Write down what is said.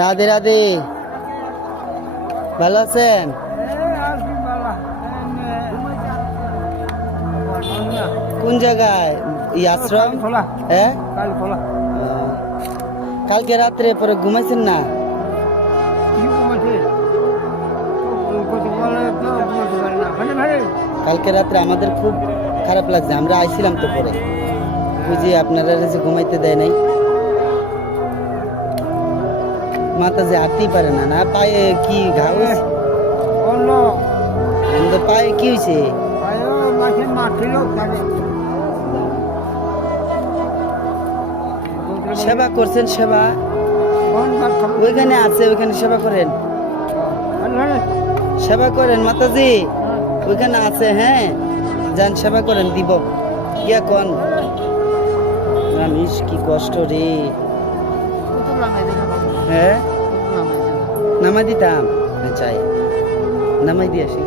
রাধে রাধে। ভালো আছেন? কোন জায়গায়? আশ্রম? হ্যাঁ কালকে রাত্রে পরে ঘুমাইছেন না? কালকে রাত্রে আমাদের খুব খারাপ লাগছে, আমরা আইছিলাম তো পরে। যে আপনারা ঘুমাইতে দেয় নাই। মাথা যে হাঁটতেই পারে না না পায়ে কি ঘা হয়েছে? আমাদের পায়ে কি হয়েছে সেবা করছেন সেবা? ওইখানে আছে ওইখানে সেবা করেন। সেবা করেন মাতাজি? ওইখানে আছে হ্যাঁ? যান সেবা করেন দিব। ইয়া কন? মানুষ কি কষ্ট রে। হ্যাঁ? নামাই দিতাম? চাই নামাই দিয়ে আসি।